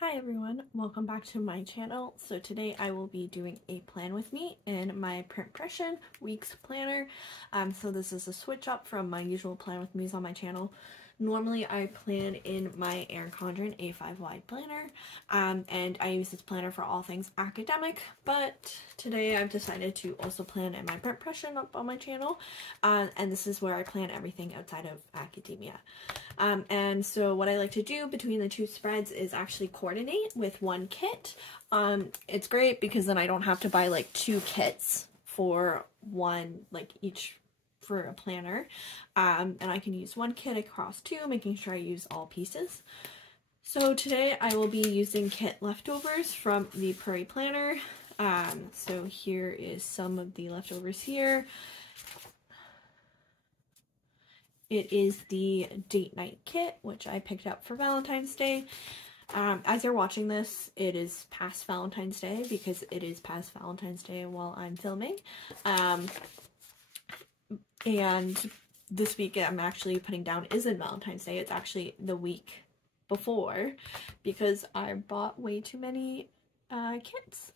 Hi everyone, welcome back to my channel. So today I will be doing a plan with me in my Pression week's planner. So this is a switch up from my usual plan with me's on my channel. Normally I plan in my Erin Condren A5 wide planner, and I use this planner for all things academic, but today I've decided to also plan in my Pression up on my channel, and this is where I plan everything outside of academia. And so what I like to do between the two spreads is actually coordinate with one kit. It's great because then I don't have to buy like two kits for one, like each for a planner, and I can use one kit across two, making sure I use all pieces. So today I will be using kit leftovers from the Prairie Planner. So here is some of the leftovers here. It is the date night kit, which I picked up for Valentine's Day. As you're watching this, it is past Valentine's Day because it is past Valentine's Day while I'm filming. And this week I'm actually putting down isn't Valentine's Day, it's actually the week before because I bought way too many kits.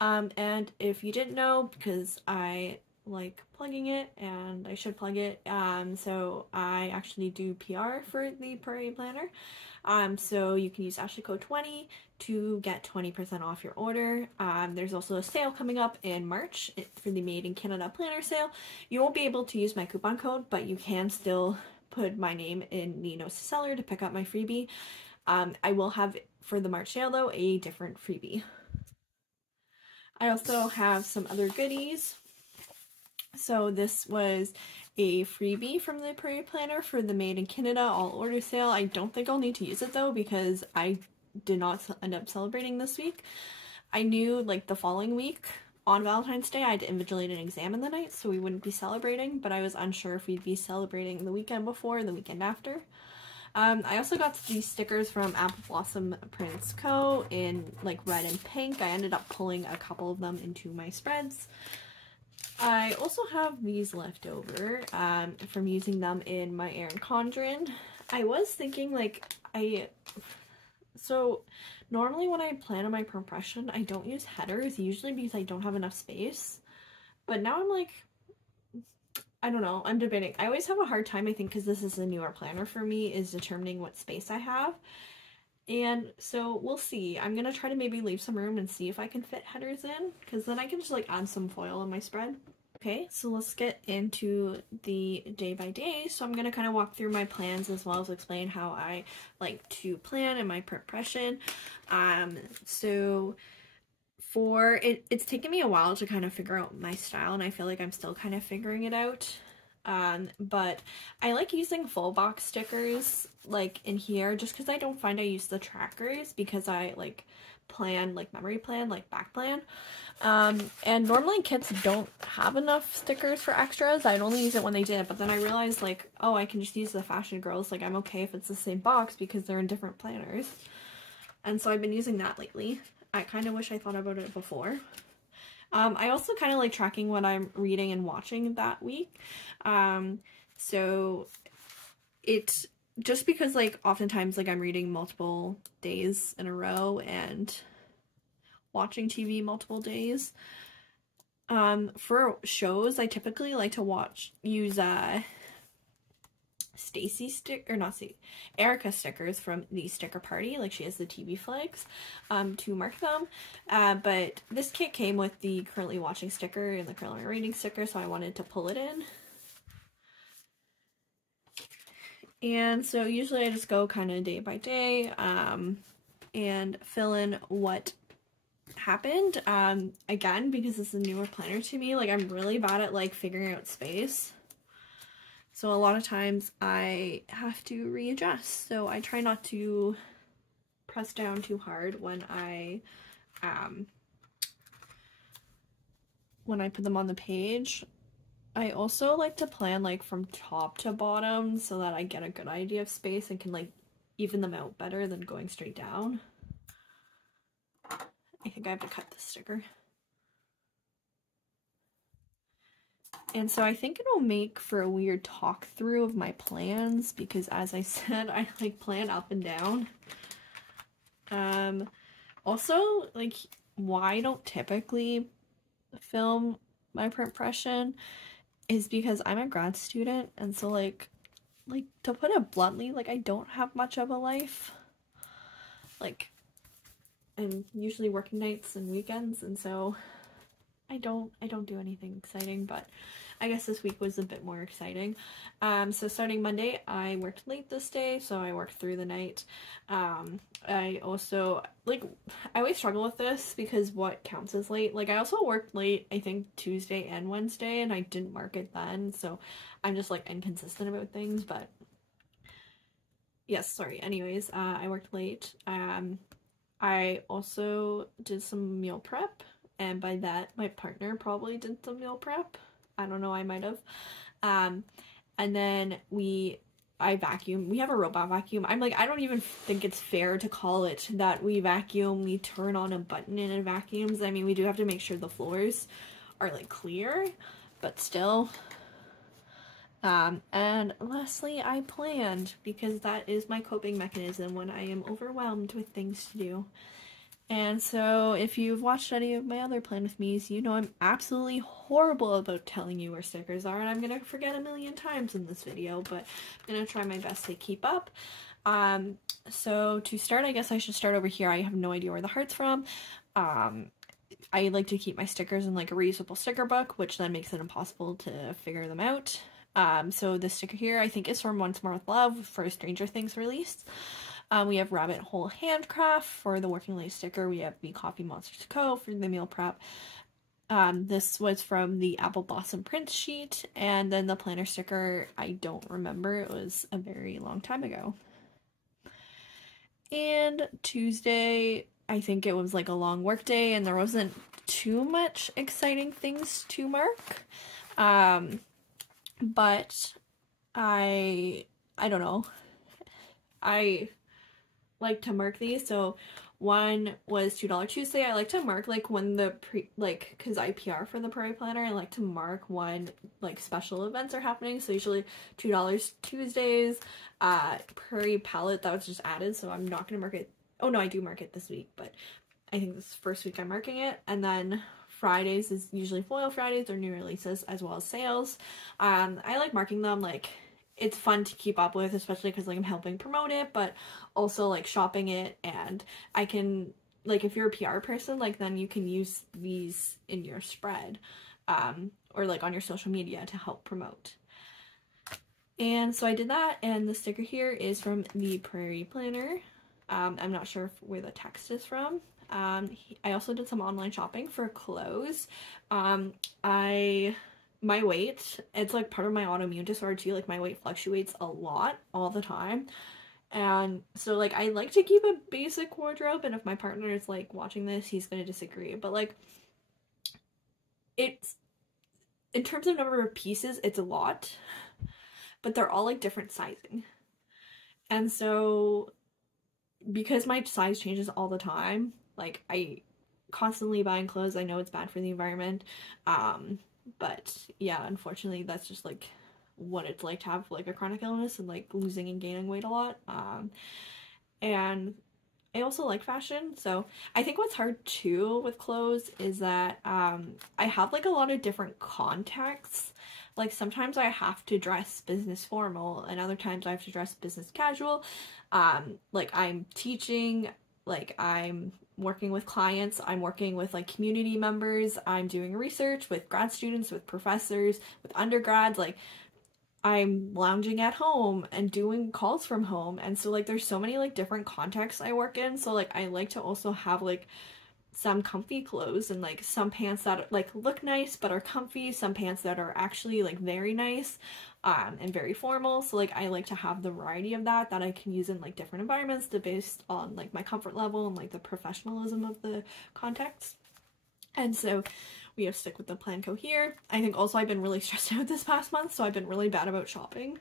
And if you didn't know, because I like plugging it and I should plug it, so I actually do PR for the Prairie Planner, so you can use Ashley code 20 to get 20% off your order. There's also a sale coming up in March for the Made in Canada planner sale. You won't be able to use my coupon code, but you can still put my name in the notes to seller to pick up my freebie. I will have, for the March sale though, a different freebie. I also have some other goodies. So this was a freebie from the Prairie Planner for the Made in Canada all order sale. I don't think I'll need to use it though because I did not end up celebrating this week. I knew like the following week on Valentine's Day I had to invigilate an exam in the night, so we wouldn't be celebrating, but I was unsure if we'd be celebrating the weekend before or the weekend after. I also got these stickers from Apple Blossom Prints Co. in like red and pink. I ended up pulling a couple of them into my spreads. I also have these left over from using them in my Erin Condren. I was thinking like so normally when I plan on my Pression, I don't use headers, usually because I don't have enough space. But now I'm like, I don't know, I'm debating. I always have a hard time, I think, because this is a newer planner for me, is determining what space I have. And so we'll see. I'm gonna try to maybe leave some room and see if I can fit headers in, because then I can just like add some foil in my spread. Okay, so let's get into the day by day. So I'm gonna kind of walk through my plans as well as explain how I like to plan in my Pression. So for it's taken me a while to kind of figure out my style, and I feel like I'm still kind of figuring it out. But I like using full box stickers like in here just because I don't find I use the trackers because I like plan, like memory plan, like back plan. And normally kits don't have enough stickers for extras. I'd only use it when they did, but then I realized like, oh, I can just use the Fashion Girls. Like I'm okay if it's the same box because they're in different planners. And so I've been using that lately. I kind of wish I thought about it before. I also kind of like tracking what I'm reading and watching that week. So it's just because like oftentimes like I'm reading multiple days in a row and watching TV multiple days. For shows, I typically like to use Erica stickers from the Sticker Party, like she has the TV flags, to mark them. But this kit came with the currently watching sticker and the currently reading sticker, so I wanted to pull it in. And so usually I just go kind of day by day, and fill in what happened. Again, because it's a newer planner to me, like I'm really bad at like figuring out space. So a lot of times I have to readjust. So I try not to press down too hard when I put them on the page. I also like to plan like from top to bottom so that I get a good idea of space and can like even them out better than going straight down. I think I have to cut this sticker. And so I think it'll make for a weird talk through of my plans because, as I said, I like plan up and down. Also, like, why I don't typically film my Pression is because I'm a grad student, and so like to put it bluntly, like I don't have much of a life. Like, I'm usually working nights and weekends, and so I don't do anything exciting, but I guess this week was a bit more exciting. So starting Monday, I worked late this day, so I worked through the night. I also, like, I always struggle with this because what counts as late? Like, I also worked late, I think, Tuesday and Wednesday, and I didn't mark it then, so I'm just, like, inconsistent about things, but yes, sorry. Anyways, I worked late. I also did some meal prep, and by that, my partner probably did some meal prep. I don't know, I might have. And then I vacuum. We have a robot vacuum. I'm like, I don't even think it's fair to call it that we vacuum. We turn on a button and it vacuums. I mean, we do have to make sure the floors are like clear, but still. And lastly, I planned because that is my coping mechanism when I am overwhelmed with things to do. And so if you've watched any of my other Plan With Me's, you know I'm absolutely horrible about telling you where stickers are, and I'm going to forget a million times in this video, but I'm going to try my best to keep up. So to start, I guess I should start over here. I have no idea where the heart's from. I like to keep my stickers in like a reusable sticker book, which then makes it impossible to figure them out. So this sticker here I think is from Once More With Love for Stranger Things release. We have Rabbit Hole Handcraft for the Working Lady sticker. We have the Coffee Monsters Co. for the meal prep. This was from the Apple Blossom print sheet, and then the planner sticker, I don't remember. It was a very long time ago. And Tuesday, I think it was like a long work day, and there wasn't too much exciting things to mark. But I don't know. I like to mark these. So one was $2 Tuesday. I like to mark like when the because I PR for the Prairie Planner, I like to mark when like special events are happening. So usually $2 Tuesdays. Prairie Palette, that was just added, so I'm not gonna mark it. Oh no, I do mark it this week, but I think this first week I'm marking it. And then Fridays is usually foil Fridays or new releases, as well as sales. I like marking them. Like, it's fun to keep up with, especially because like I'm helping promote it, but also like shopping it, and I can, like, if you're a PR person, like then you can use these in your spread or like on your social media to help promote. And so I did that, and the sticker here is from the Prairie Planner. I'm not sure where the text is from. I also did some online shopping for clothes. My weight, it's like part of my autoimmune disorder too, like my weight fluctuates a lot all the time, and so like I like to keep a basic wardrobe, and if my partner is like watching this, he's gonna disagree, but like it's, in terms of number of pieces, it's a lot, but they're all like different sizing, and so because my size changes all the time, like I constantly buying clothes. I know it's bad for the environment, but yeah, unfortunately that's just like what it's like to have like a chronic illness and like losing and gaining weight a lot. And I also like fashion, so I think what's hard too with clothes is that I have like a lot of different contexts. Like sometimes I have to dress business formal, and other times I have to dress business casual. Like I'm teaching, like I'm working with clients, I'm working with like community members, I'm doing research with grad students, with professors, with undergrads, like I'm lounging at home and doing calls from home. And so like there's so many like different contexts I work in, so like I like to also have like some comfy clothes and like some pants that like look nice but are comfy, some pants that are actually like very nice and very formal. So like I like to have the variety of that I can use in like different environments based on like my comfort level and like the professionalism of the context. And so we have stick with the Planco here. I think also I've been really stressed out this past month, so I've been really bad about shopping.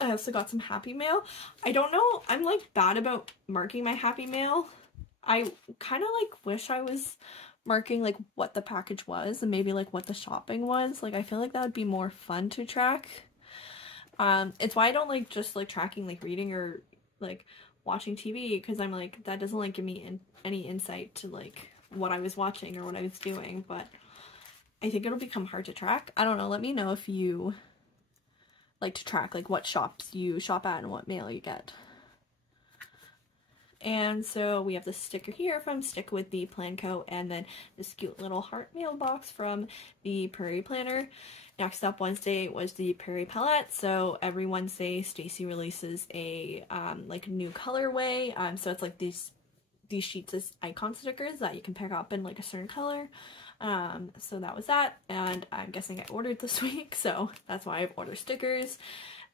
I also got some Happy Mail. I don't know, I'm like bad about marking my Happy Mail. I kind of like wish I was marking like what the package was and maybe like what the shopping was. Like I feel like that would be more fun to track. It's why I don't like just like tracking like reading or like watching TV, because I'm like, that doesn't like give me any insight to like what I was watching or what I was doing. But I think it'll become hard to track. I don't know, let me know if you like to track like what shops you shop at and what mail you get. And so we have this sticker here from Stick with the Planco, and then this cute little heart mailbox from the Prairie Planner. Next up Wednesday was the Prairie Palette. So every Wednesday Stacy releases a like new colorway. So it's like these sheets as icon stickers that you can pick up in like a certain color. So that was that, and I'm guessing I ordered this week, so that's why I've ordered stickers.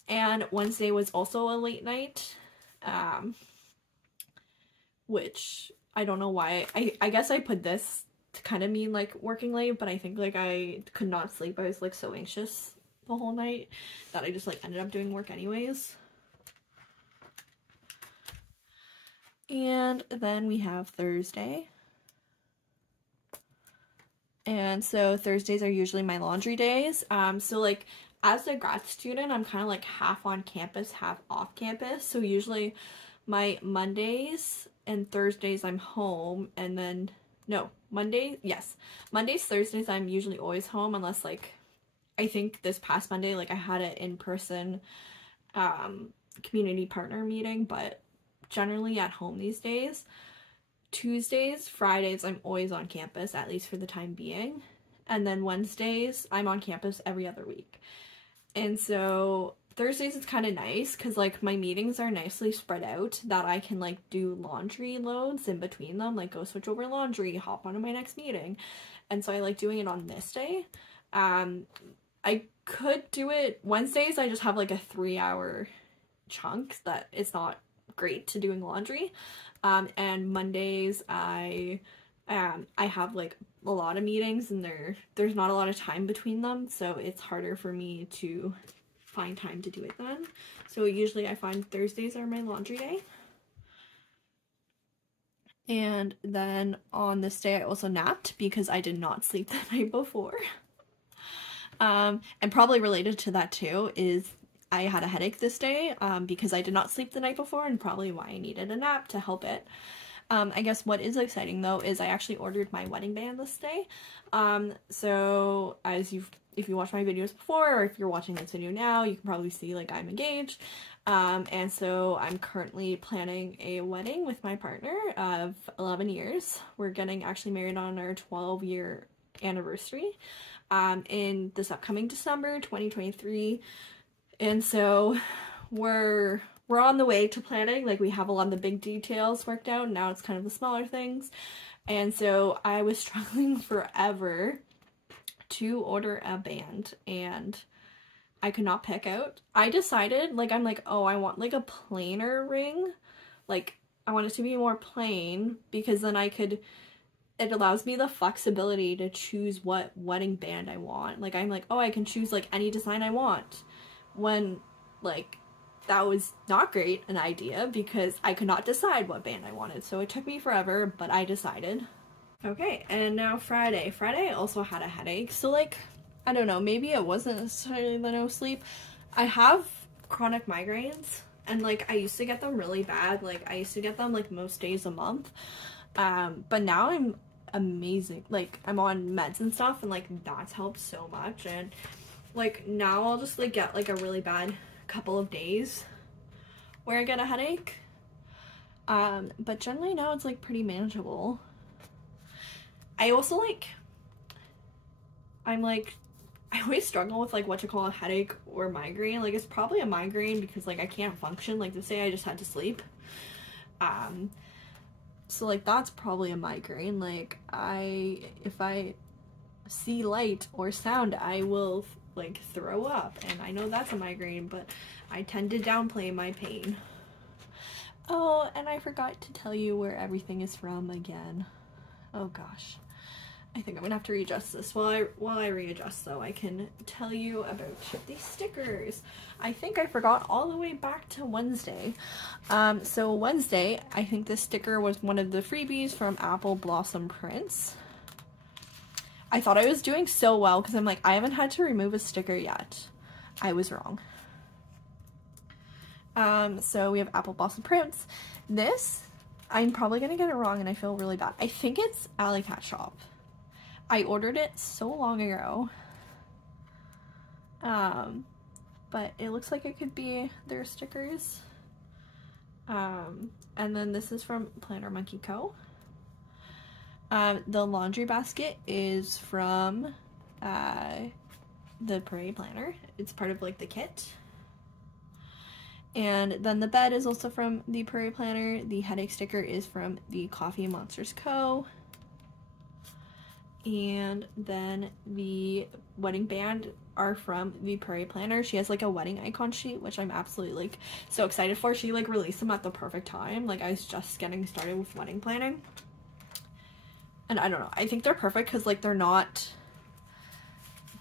And Wednesday was also a late night, which I don't know why. I guess I put this to kind of mean like working late, but I think like I could not sleep. I was like so anxious the whole night that I just like ended up doing work anyways. And then we have Thursday. And so Thursdays are usually my laundry days. So like as a grad student, I'm kind of like half on campus, half off campus. So usually my Mondays and Thursdays I'm home, and then no, Mondays, Thursdays I'm usually always home, unless like I think this past Monday like I had an in-person community partner meeting, but generally at home these days. Tuesdays, Fridays I'm always on campus, at least for the time being, and then Wednesdays I'm on campus every other week. And so Thursdays it's kind of nice because like my meetings are nicely spread out, that I can like do laundry loads in between them, like go switch over laundry, hop onto my next meeting. And so I like doing it on this day. I could do it Wednesdays. I just have like a 3-hour chunk that it's not great to doing laundry. And Mondays I have like a lot of meetings, and there's not a lot of time between them, so it's harder for me to find time to do it then. So usually I find Thursdays are my laundry day. And then on this day I also napped because I did not sleep the night before. And probably related to that too is I had a headache this day because I did not sleep the night before, and probably why I needed a nap to help it. I guess what is exciting though is I actually ordered my wedding band this day. So if you watched my videos before, or if you're watching this video now, you can probably see like I'm engaged. And so I'm currently planning a wedding with my partner of 11 years. We're getting actually married on our 12-year anniversary in this upcoming December 2023. And so we're on the way to planning. Like we have a lot of the big details worked out, and now it's kind of the smaller things. And so I was struggling forever to order a band, and I could not pick out. I decided, like, I'm like, oh, I want like a plainer ring. Like I want it to be more plain, because then it allows me the flexibility to choose what wedding band I want. Like I'm like, oh, I can choose like any design I want, when like that was not great an idea, because I could not decide what band I wanted. So it took me forever, but I decided. Okay, and now Friday. Friday I also had a headache. So like, I don't know, maybe it wasn't necessarily the no sleep. I have chronic migraines, and like I used to get them really bad. Like I used to get them like most days a month. But now I'm amazing. Like I'm on meds and stuff, and like that's helped so much. And like now I'll just like get like a really bad couple of days where I get a headache. But generally now it's like pretty manageable. I also like, I always struggle with like what to call a headache or migraine. Like it's probably a migraine because like I can't function. Like this day I just had to sleep. So like that's probably a migraine. Like if I see light or sound, I will like throw up, and I know that's a migraine, but I tend to downplay my pain. Oh, and I forgot to tell you where everything is from again. Oh gosh. I think I'm gonna have to readjust this. While I readjust though, I can tell you about these stickers. I think I forgot all the way back to Wednesday. So Wednesday, I think this sticker was one of the freebies from Apple Blossom Prints. I thought I was doing so well because I'm like, I haven't had to remove a sticker yet. I was wrong. So we have apple blossom prints. This, I'm probably gonna get it wrong and I feel really bad. I think it's Alley Cat Shop. I ordered it so long ago. But it looks like it could be their stickers. And then this is from Planner Monkey Co. The laundry basket is from the Prairie Planner. It's part of like the kit. And then the bed is also from the Prairie Planner. The headache sticker is from the Coffee Monsters Co. And then the wedding band are from the Prairie Planner. She has like a wedding icon sheet, which I'm absolutely like so excited for. She like released them at the perfect time. Like I was just getting started with wedding planning. And I don't know, I think they're perfect because like they're not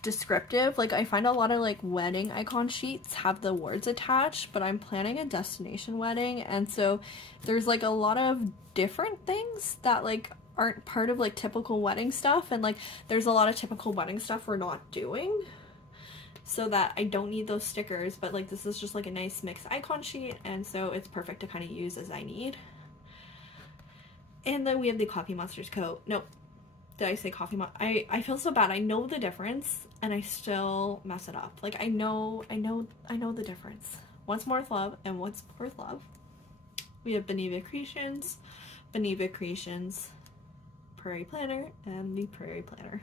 descriptive. Like I find a lot of like wedding icon sheets have the words attached, but I'm planning a destination wedding, and so there's like a lot of different things that like aren't part of like typical wedding stuff, and like there's a lot of typical wedding stuff we're not doing, so that I don't need those stickers. But like this is just like a nice mixed icon sheet, and so it's perfect to kind of use as I need. And then we have the Coffee Monsters Co. Nope. Did I say Coffee I feel so bad. I know the difference and I still mess it up. Like I know the difference. What's More With Love and What's More With Love. We have Beneva Creations, Prairie Planner, and the Prairie Planner.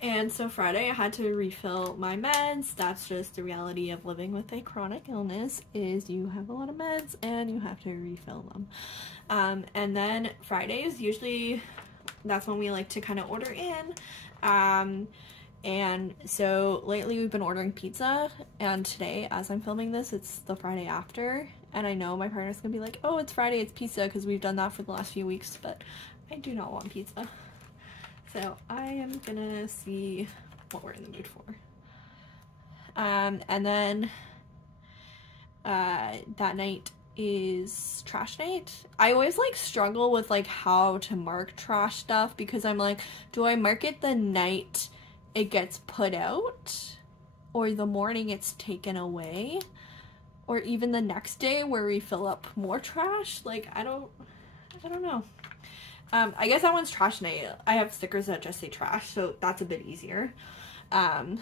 And so Friday I had to refill my meds. That's just the reality of living with a chronic illness, is you have a lot of meds and you have to refill them. And then Fridays, usually that's when we like to kind of order in. And so lately we've been ordering pizza, and today as I'm filming this, it's the Friday after, and I know my partner's gonna be like, oh, it's Friday, it's pizza, because we've done that for the last few weeks, but I do not want pizza. So I am gonna see what we're in the mood for. And then that night is trash night. I always like struggle with like how to mark trash stuff, because I'm like, do I mark it the night it gets put out, or the morning it's taken away, or even the next day where we fill up more trash? Like I don't know. I guess that one's trash night. I have stickers that just say trash, so that's a bit easier. But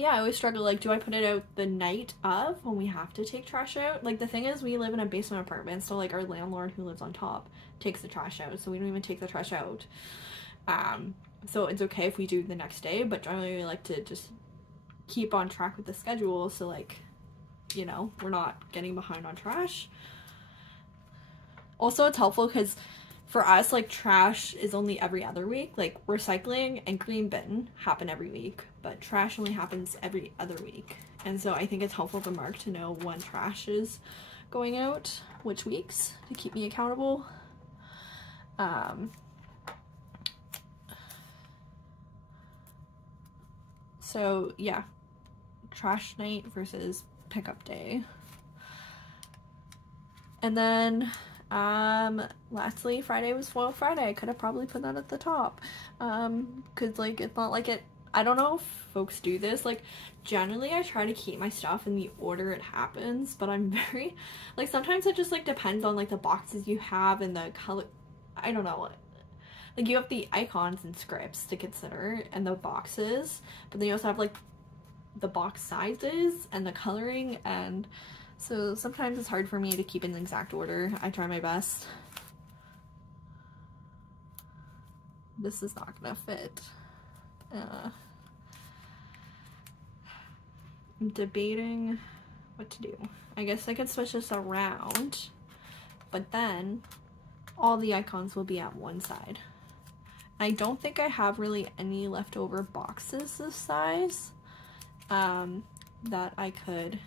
yeah, I always struggle, like, do I put it out the night of when we have to take trash out? Like, the thing is, we live in a basement apartment, so, like, our landlord who lives on top takes the trash out, so we don't even take the trash out. So it's okay if we do the next day, but generally we like to just keep on track with the schedule, so, like, you know, we're not getting behind on trash. Also, it's helpful because for us, like, trash is only every other week. Like, recycling and green bin happen every week, but trash only happens every other week. And so I think it's helpful to mark to know when trash is going out, which weeks, to keep me accountable. So yeah, trash night versus pickup day. And then lastly, Friday was Foil Friday. I could have probably put that at the top, because like it's not like it, I don't know if folks do this, like generally I try to keep my stuff in the order it happens, but I'm very, like, sometimes it just like depends on like the boxes you have and the color. I don't know, like you have the icons and scripts to consider and the boxes, but then you also have like the box sizes and the coloring, and so sometimes it's hard for me to keep in the exact order. I try my best. This is not gonna fit. I'm debating what to do. I guess I could switch this around, but then all the icons will be at one side. I don't think I have really any leftover boxes this size that I could.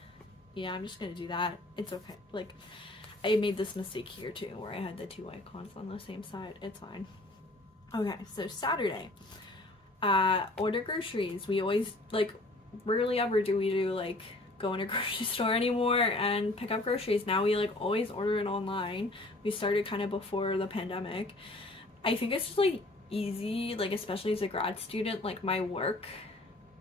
Yeah, I'm just gonna do that. It's okay. Like, I made this mistake here too, where I had the two icons on the same side. It's fine. Okay, so Saturday, order groceries. We always, like, rarely ever do we do like go in a grocery store anymore and pick up groceries. Now we like always order it online. We started kind of before the pandemic. I think it's just like easy, like especially as a grad student, like my work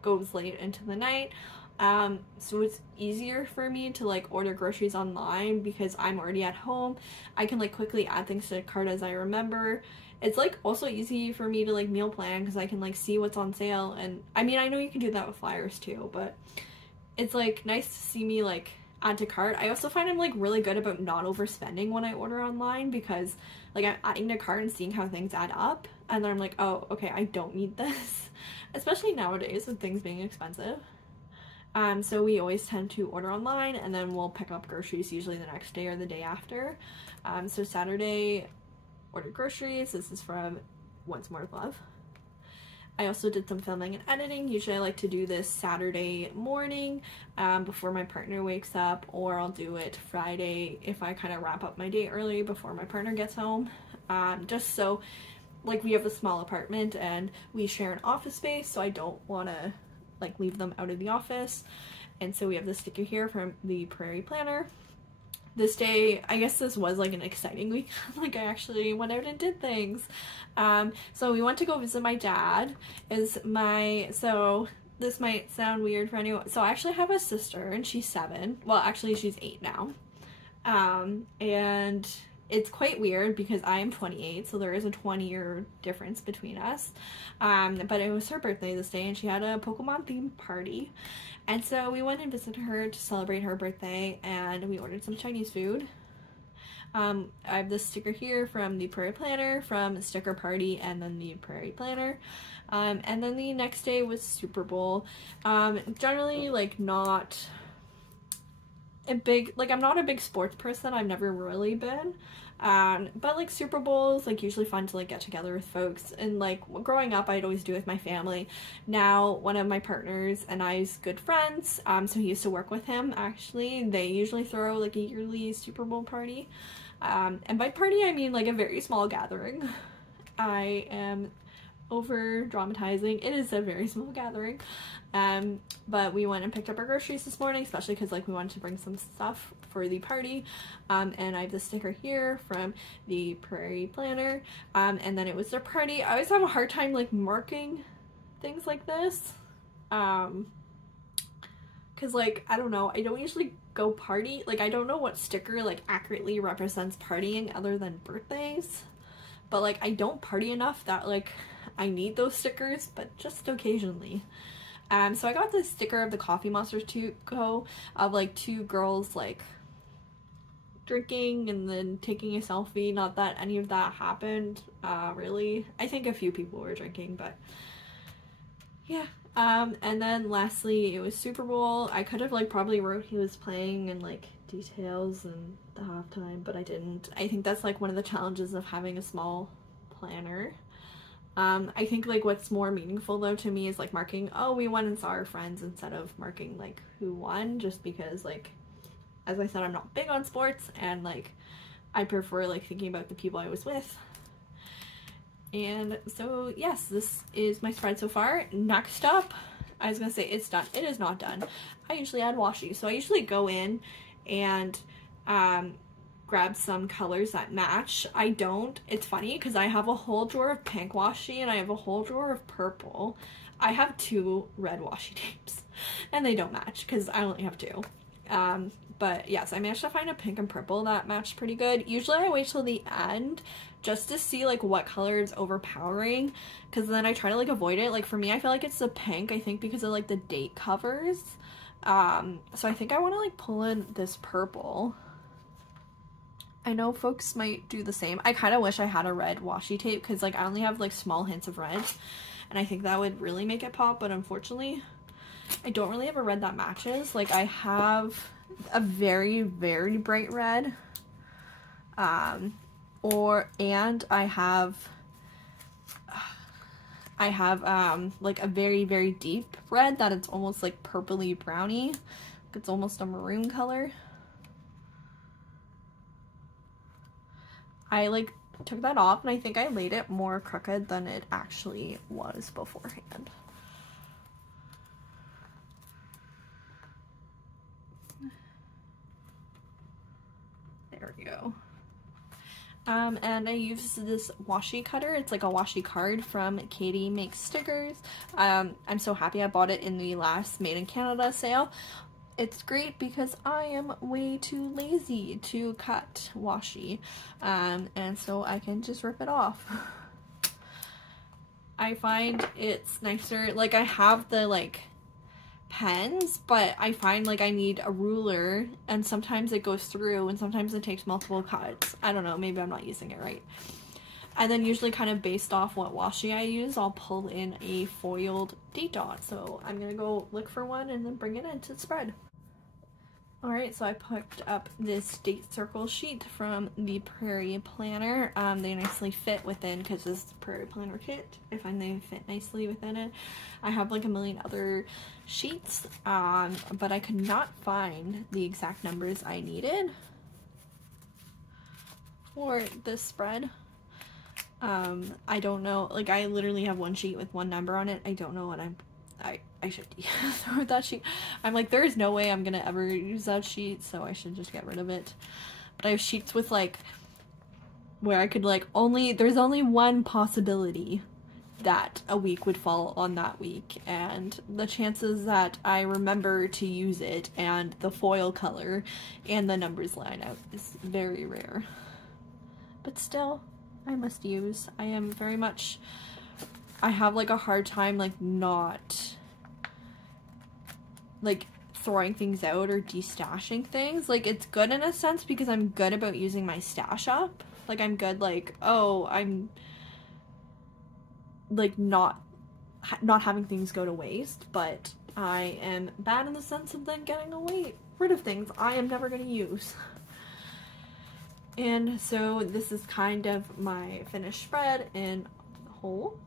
goes late into the night. So it's easier for me to like order groceries online because I'm already at home. I can like quickly add things to the cart as I remember. It's like also easy for me to like meal plan because I can like see what's on sale, and I mean I know you can do that with flyers too, but it's like nice to see me like add to cart. I also find I'm like really good about not overspending when I order online because like I'm adding to cart and seeing how things add up, and then I'm like, oh okay, I don't need this, especially nowadays with things being expensive. So we always tend to order online, and then we'll pick up groceries usually the next day or the day after. So Saturday, ordered groceries. This is from Once More with Love. I also did some filming and editing. Usually I like to do this Saturday morning before my partner wakes up, or I'll do it Friday if I kind of wrap up my day early before my partner gets home. Just so, like, we have a small apartment and we share an office space, so I don't want to like leave them out of the office. And so we have this sticker here from the Prairie Planner. This day, I guess this was like an exciting week. Like I actually went out and did things. So we went to go visit my dad. So this might sound weird for anyone. So I actually have a sister and she's 7. Well, actually she's 8 now. And it's quite weird because I am 28, so there is a 20-year difference between us. But it was her birthday this day and she had a Pokemon themed party. And so we went and visited her to celebrate her birthday, and we ordered some Chinese food. I have this sticker here from the Prairie Planner, from Sticker Party, and then the Prairie Planner. And then the next day was Super Bowl. Generally, like, not a big, like, I'm not a big sports person. I've never really been. But like Super Bowls, like usually fun to like get together with folks, and like growing up I'd always do it with my family. Now one of my partners and I's good friends, so he used to work with him actually, they usually throw like a yearly Super Bowl party. And by party I mean like a very small gathering. I am over dramatizing. It is a very small gathering. But we went and picked up our groceries this morning, especially because like we wanted to bring some stuff for the party. And I have the sticker here from the Prairie Planner. And then it was their party. I always have a hard time like marking things like this. Cause like, I don't know, I don't usually go party. Like I don't know what sticker like accurately represents partying other than birthdays. But like I don't party enough that like I need those stickers, but just occasionally. So I got this sticker of the Coffee Monsters to go of like 2 girls like drinking and then taking a selfie. Not that any of that happened, really. I think a few people were drinking, but yeah. And then lastly, it was Super Bowl. I could have like probably wrote he was playing and like details and the halftime, but I didn't. I think that's like one of the challenges of having a small planner. I think like what's more meaningful though to me is like marking, oh, we won and saw our friends, instead of marking like who won, just because like, as I said, I'm not big on sports, and like I prefer like thinking about the people I was with. And so yes, this is my spread so far. Next up, I was gonna say it's done. It is not done. I usually add washi, so I usually go in and grab some colors that match. I don't. It's funny because I have a whole drawer of pink washi and I have a whole drawer of purple. I have 2 red washi tapes and they don't match because I only have 2. But yes, I managed to find a pink and purple that matched pretty good. Usually I wait till the end just to see like what color is overpowering, because then I try to like avoid it. Like for me, I feel like it's the pink, I think because of like the date covers. So I think I want to like pull in this purple. I know folks might do the same. I kind of wish I had a red washi tape because like I only have like small hints of red, and I think that would really make it pop, but unfortunately I don't really have a red that matches. Like I have a very, very bright red, and I have like a very, very deep red that it's almost like purpley browny. It's almost a maroon color. I like took that off and I think I laid it more crooked than it actually was beforehand. There we go. And I use this washi cutter. It's like a washi card from Katie Makes Stickers. I'm so happy I bought it in the last Made in Canada sale. It's great because I am way too lazy to cut washi, and so I can just rip it off. I find it's nicer, like I have the like pens, but I find like I need a ruler, and sometimes it goes through and sometimes it takes multiple cuts. I don't know, maybe I'm not using it right. And then usually kind of based off what washi I use, I'll pull in a foiled date dot. So I'm gonna go look for one and then bring it in to spread. Alright, so I picked up this date circle sheet from the Prairie Planner. They nicely fit within, because this is the Prairie Planner kit. I find they fit nicely within it. I have like a million other sheets, but I could not find the exact numbers I needed for this spread. I don't know, like I literally have one sheet with one number on it. I don't know what I should throw that sheet. I'm like, there's no way I'm gonna ever use that sheet, so I should just get rid of it. But I have sheets with like, where I could like there's only one possibility that a week would fall on that week, and the chances that I remember to use it and the foil color and the numbers line out is very rare. But still, I must use. I am very much, I have like a hard time like not like throwing things out or destashing things. Like it's good in a sense because I'm good about using my stash up. Like I'm good like, oh, I'm like not having things go to waste, but I am bad in the sense of then getting rid of things I am never going to use. And so this is kind of my finished spread in whole.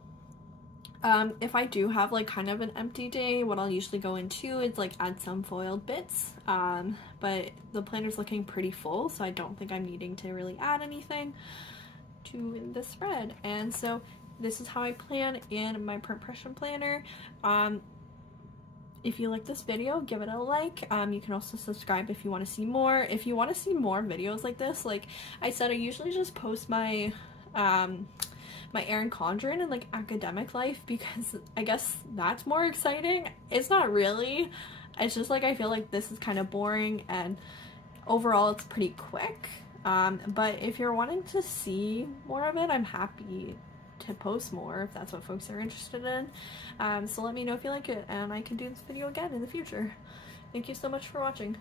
If I do have like kind of an empty day, what I'll usually go into is like add some foiled bits, but the planner's looking pretty full, so I don't think I'm needing to really add anything to the spread. And so this is how I plan in my print Pression planner. If you like this video, give it a like. You can also subscribe if you want to see more. If you want to see more videos like this, like I said, I usually just post my my Erin Condren and like academic life because I guess that's more exciting. It's not really. It's just like I feel like this is kind of boring, and overall it's pretty quick. But if you're wanting to see more of it, I'm happy to post more if that's what folks are interested in. So let me know if you like it, and I can do this video again in the future. Thank you so much for watching.